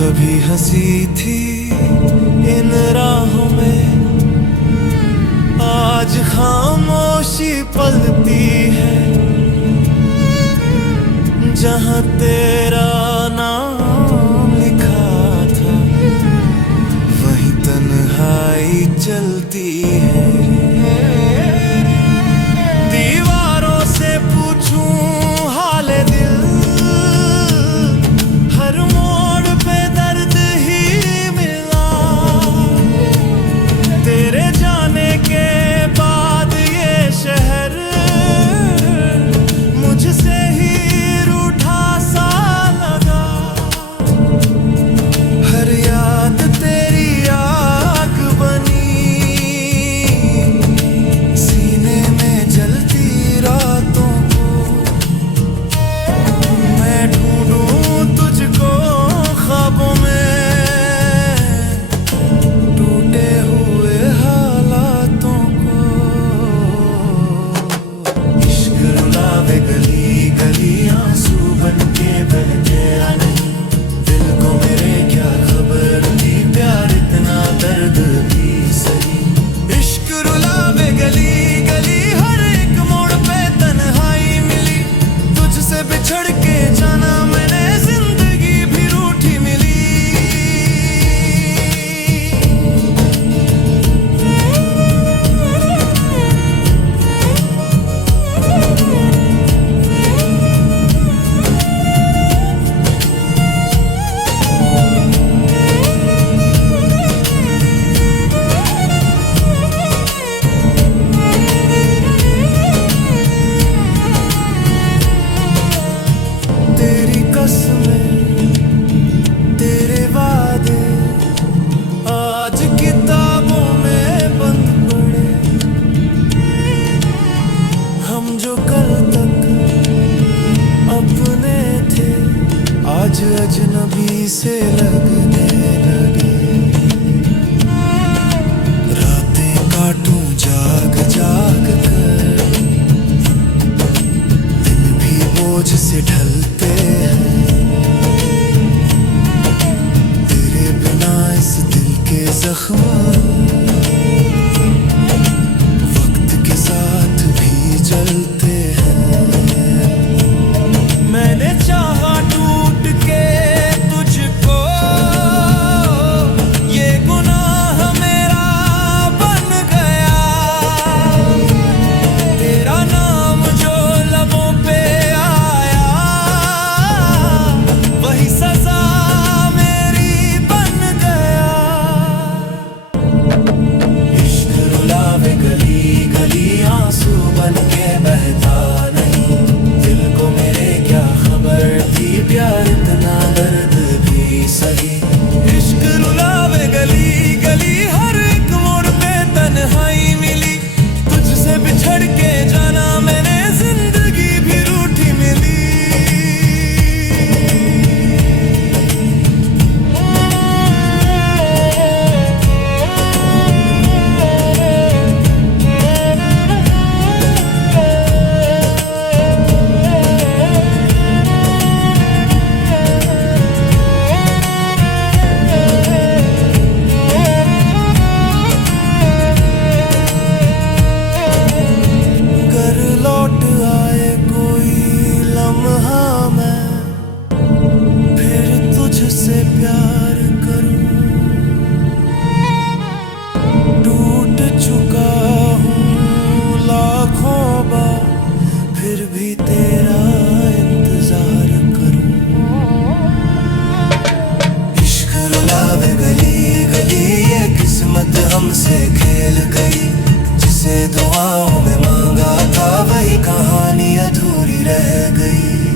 कभी हंसी थी इन राहों में, आज खामोशी पलती है। जहाँ तेरा नाम लिखा था वहीं तन्हाई चलती है। दीवारों से पूछूं हाल दिल, हर मोड़ पे दर्द ही मिला। तेरे जाने के बाद ये शहर मुझसे ही रूठा सा लगा। हर याद तेरी आग बनी, सीने में जलती रातों को। मैं ढूंढूं तुझको ख्वाबों में, टूटे हुए हालातों को। इश्क रुलावे गली गली, आंसू बन के बह गया नहीं। दिल को मेरे क्या खबर थी, प्यार इतना दर्द भी सही। इश्क रुलावे गली गली, हर एक मोड़ पे तन्हाई मिली। तुझसे बिछड़ के जाना मैंने, जिंदगी भी रूठी मिली। तेरी कसमें, तेरे वादे आज किताबों में बंद पड़े। हम जो कल तक अपने थे, आज अजनबी से लगने लगे। रातें काटूं जाग जाग कर, दिन भी बोझ से ढलते हैं। तेरे बिना इस दिल के जख्म वक्त के साथ भी जलते हैं। मैंने चाहा टूट के तुझको, ये गुनाह मेरा बन गया। तेरा नाम जो लबों पे आया, वही सजा मेरी बन गया। इश्क रुलावे गली गली, आंसू बन के बहता नहीं। दिल को मेरे क्या खबर थी, प्यार इतना दर्द भी सही। इश्क रुलावे गली गली, हर एक मोड़ पे तन्हाई मिली। तुझसे बिछड़ के जाना मैंने, जिंदगी भी रूठी मिली। घर लौट आए कोई लम्हा, मैं फिर तुझसे प्यार करूं। टूट चुका हूँ लाखों बार, फिर भी तेरा इंतजार करूं। इश्क रुलावे गली गली, ये किस्मत हमसे खेल गई। जिसे दुआओं में मांगा था, वही कहानी अधूरी रह गई।